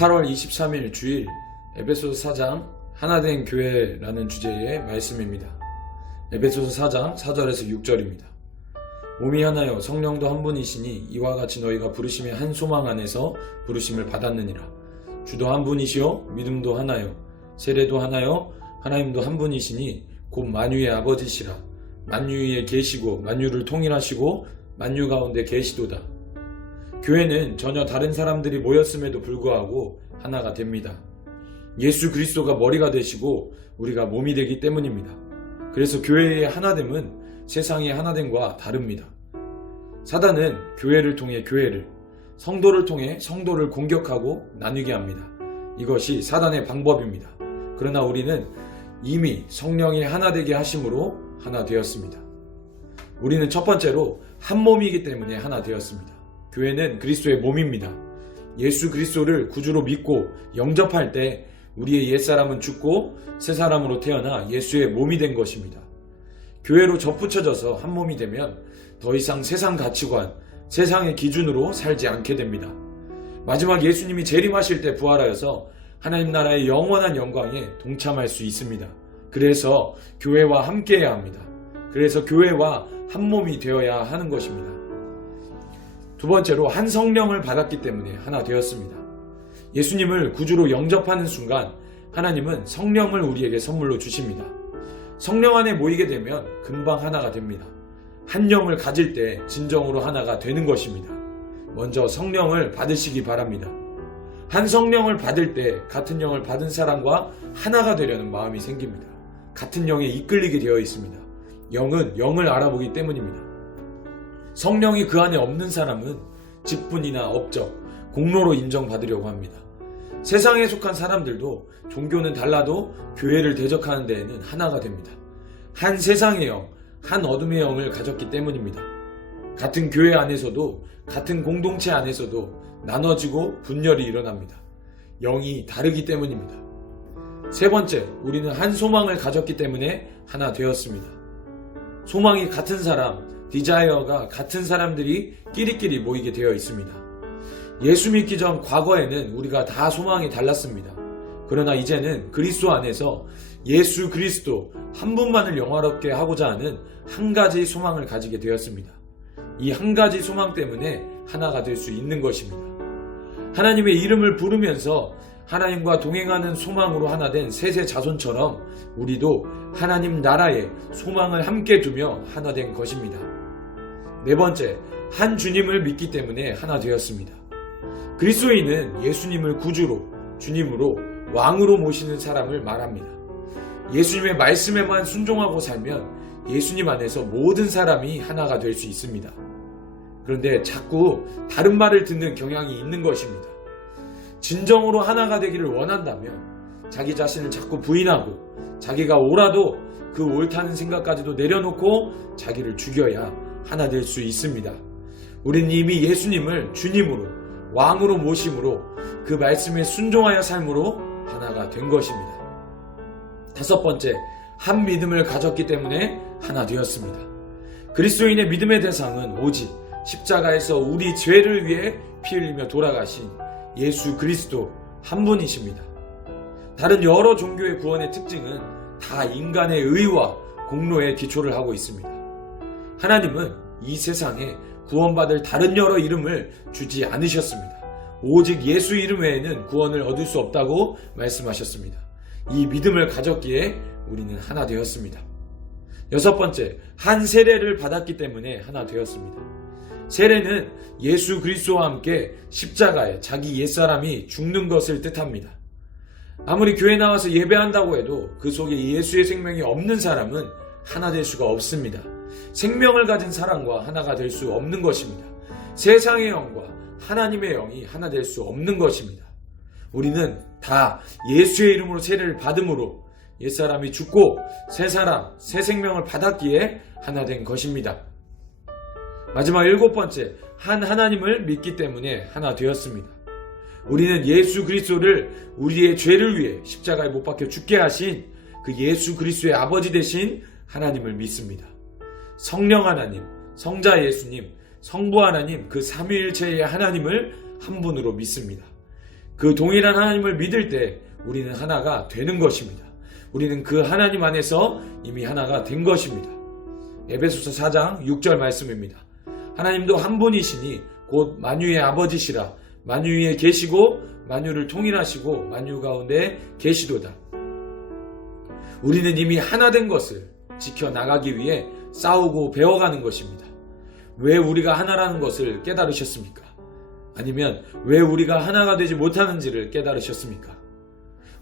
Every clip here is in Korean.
8월 23일 주일 에베소서 4장 하나된 교회라는 주제의 말씀입니다. 에베소서 4장 4절에서 6절입니다. 몸이 하나요 성령도 한 분이시니 이와 같이 너희가 부르심의 한 소망 안에서 부르심을 받았느니라. 주도 한 분이시요 믿음도 하나요 세례도 하나요 하나님도 한 분이시니 곧 만유의 아버지시라. 만유 위에 계시고 만유를 통일하시고 만유 가운데 계시도다. 교회는 전혀 다른 사람들이 모였음에도 불구하고 하나가 됩니다. 예수 그리스도가 머리가 되시고 우리가 몸이 되기 때문입니다. 그래서 교회의 하나됨은 세상의 하나됨과 다릅니다. 사단은 교회를 통해 교회를, 성도를 통해 성도를 공격하고 나뉘게 합니다. 이것이 사단의 방법입니다. 그러나 우리는 이미 성령이 하나 되게 하심으로 하나 되었습니다. 우리는 첫 번째로 한 몸이기 때문에 하나 되었습니다. 교회는 그리스도의 몸입니다. 예수 그리스도를 구주로 믿고 영접할 때 우리의 옛사람은 죽고 새 사람으로 태어나 예수의 몸이 된 것입니다. 교회로 접붙여져서 한 몸이 되면 더 이상 세상 가치관, 세상의 기준으로 살지 않게 됩니다. 마지막 예수님이 재림하실 때 부활하여서 하나님 나라의 영원한 영광에 동참할 수 있습니다. 그래서 교회와 함께해야 합니다. 그래서 교회와 한 몸이 되어야 하는 것입니다. 두 번째로 한 성령을 받았기 때문에 하나 되었습니다. 예수님을 구주로 영접하는 순간 하나님은 성령을 우리에게 선물로 주십니다. 성령 안에 모이게 되면 금방 하나가 됩니다. 한 영을 가질 때 진정으로 하나가 되는 것입니다. 먼저 성령을 받으시기 바랍니다. 한 성령을 받을 때 같은 영을 받은 사람과 하나가 되려는 마음이 생깁니다. 같은 영에 이끌리게 되어 있습니다. 영은 영을 알아보기 때문입니다. 성령이 그 안에 없는 사람은 직분이나 업적, 공로로 인정받으려고 합니다. 세상에 속한 사람들도 종교는 달라도 교회를 대적하는 데에는 하나가 됩니다. 한 세상의 영, 한 어둠의 영을 가졌기 때문입니다. 같은 교회 안에서도 같은 공동체 안에서도 나눠지고 분열이 일어납니다. 영이 다르기 때문입니다. 세 번째, 우리는 한 소망을 가졌기 때문에 하나 되었습니다. 소망이 같은 사람, 디자이어가 같은 사람들이 끼리끼리 모이게 되어 있습니다. 예수 믿기 전 과거에는 우리가 다 소망이 달랐습니다. 그러나 이제는 그리스도 안에서 예수 그리스도 한 분만을 영화롭게 하고자 하는 한 가지 소망을 가지게 되었습니다. 이 한 가지 소망 때문에 하나가 될 수 있는 것입니다. 하나님의 이름을 부르면서 하나님과 동행하는 소망으로 하나 된 셋의 자손처럼 우리도 하나님 나라에 소망을 함께 두며 하나 된 것입니다. 네 번째, 한 주님을 믿기 때문에 하나 되었습니다. 그리스도인은 예수님을 구주로, 주님으로, 왕으로 모시는 사람을 말합니다. 예수님의 말씀에만 순종하고 살면 예수님 안에서 모든 사람이 하나가 될 수 있습니다. 그런데 자꾸 다른 말을 듣는 경향이 있는 것입니다. 진정으로 하나가 되기를 원한다면 자기 자신을 자꾸 부인하고 자기가 옳아도 그 옳다는 생각까지도 내려놓고 자기를 죽여야 하나 될 수 있습니다. 우리는 이미 예수님을 주님으로 왕으로 모심으로 그 말씀에 순종하여 삶으로 하나가 된 것입니다. 다섯 번째, 한 믿음을 가졌기 때문에 하나 되었습니다. 그리스도인의 믿음의 대상은 오직 십자가에서 우리 죄를 위해 피 흘리며 돌아가신 예수 그리스도 한 분이십니다. 다른 여러 종교의 구원의 특징은 다 인간의 의와 공로에 기초를 하고 있습니다. 하나님은 이 세상에 구원받을 다른 여러 이름을 주지 않으셨습니다. 오직 예수 이름 외에는 구원을 얻을 수 없다고 말씀하셨습니다. 이 믿음을 가졌기에 우리는 하나 되었습니다. 여섯 번째, 한 세례를 받았기 때문에 하나 되었습니다. 세례는 예수 그리스도와 함께 십자가에 자기 옛사람이 죽는 것을 뜻합니다. 아무리 교회 나와서 예배한다고 해도 그 속에 예수의 생명이 없는 사람은 하나 될 수가 없습니다. 생명을 가진 사람과 하나가 될 수 없는 것입니다. 세상의 영과 하나님의 영이 하나 될 수 없는 것입니다. 우리는 다 예수의 이름으로 세례를 받음으로 옛사람이 죽고 새 사람, 새 생명을 받았기에 하나 된 것입니다. 마지막 일곱 번째, 한 하나님을 믿기 때문에 하나 되었습니다. 우리는 예수 그리스도를 우리의 죄를 위해 십자가에 못 박혀 죽게 하신 그 예수 그리스도의 아버지 되신 하나님을 믿습니다. 성령 하나님, 성자 예수님, 성부 하나님 그 삼위일체의 하나님을 한 분으로 믿습니다. 그 동일한 하나님을 믿을 때 우리는 하나가 되는 것입니다. 우리는 그 하나님 안에서 이미 하나가 된 것입니다. 에베소서 4장 6절 말씀입니다. 하나님도 한 분이시니 곧 만유의 아버지시라. 만유 위에 계시고 만유를 통일하시고 만유 가운데 계시도다. 우리는 이미 하나 된 것을 지켜나가기 위해 싸우고 배워가는 것입니다. 왜 우리가 하나라는 것을 깨달으셨습니까? 아니면 왜 우리가 하나가 되지 못하는지를 깨달으셨습니까?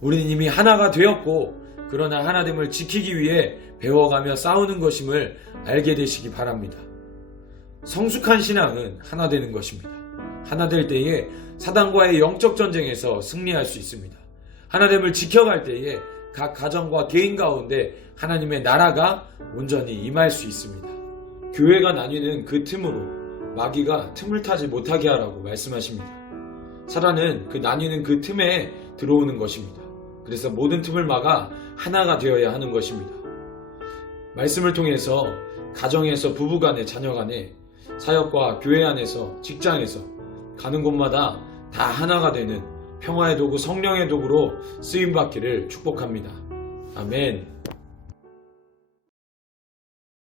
우리는 이미 하나가 되었고 그러나 하나됨을 지키기 위해 배워가며 싸우는 것임을 알게 되시기 바랍니다. 성숙한 신앙은 하나 되는 것입니다. 하나 될 때에 사단과의 영적 전쟁에서 승리할 수 있습니다. 하나됨을 지켜갈 때에 각 가정과 개인 가운데 하나님의 나라가 온전히 임할 수 있습니다. 교회가 나뉘는 그 틈으로 마귀가 틈을 타지 못하게 하라고 말씀하십니다. 사단은 그 나뉘는 그 틈에 들어오는 것입니다. 그래서 모든 틈을 막아 하나가 되어야 하는 것입니다. 말씀을 통해서 가정에서 부부간에 자녀간에 사역과 교회 안에서 직장에서 가는 곳마다 다 하나가 되는 평화의 도구 성령의 도구로 쓰임받기를 축복합니다. 아멘.